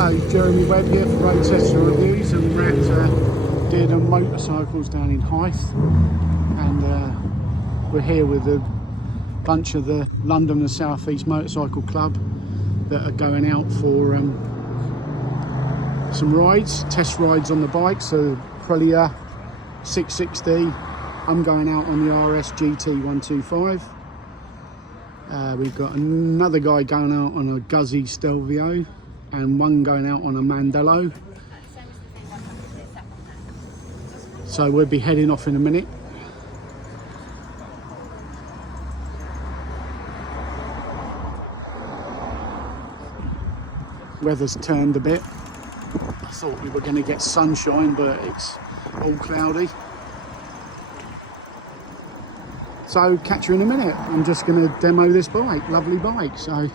So, Jeremy Webb here for Road Tester Reviews, and we're at Dearden Motorcycles down in Hythe, and we're here with a bunch of the London and South East Motorcycle Club that are going out for some rides, test rides on the bike. So Aprilia 660, I'm going out on the RS GT 125. We've got another guy going out on a Guzzi Stelvio, and one going out on a Mandello. So we'll be heading off in a minute. Weather's turned a bit. I thought we were going to get sunshine, but it's all cloudy. So catch you in a minute. I'm just going to demo this bike, lovely bike. So